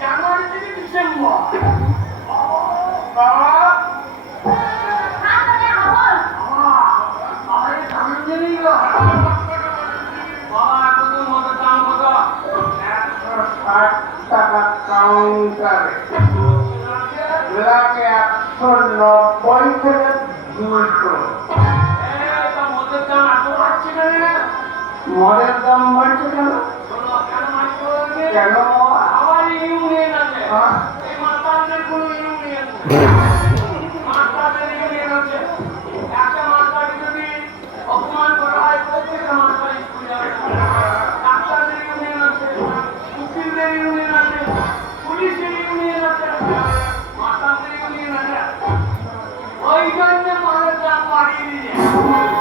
জানুয়ারি থেকে ডিসেম্বর বাবা টাকা কাউন্টারে 190 থেকে 200 মদের দাম বাড়ছে কেন কেন আমার ইউনিয়ন আছে এই মাতাদের কোনো ইউনিয়ন মাতাদের ইউনিয়ন আছে একটা মাতাকে যদি অপমান করা হয় প্রত্যেকটা মাতা স্কুল যাবে ডাক্তারদের ইউনিয়ন আছে উকিলদের ইউনিয়ন আছে পুলিশের ইউনিয়ন আছে মাতাদের ইউনিয়ন আছে ওই জন্য মদের দাম বাড়িয়ে দিয়ে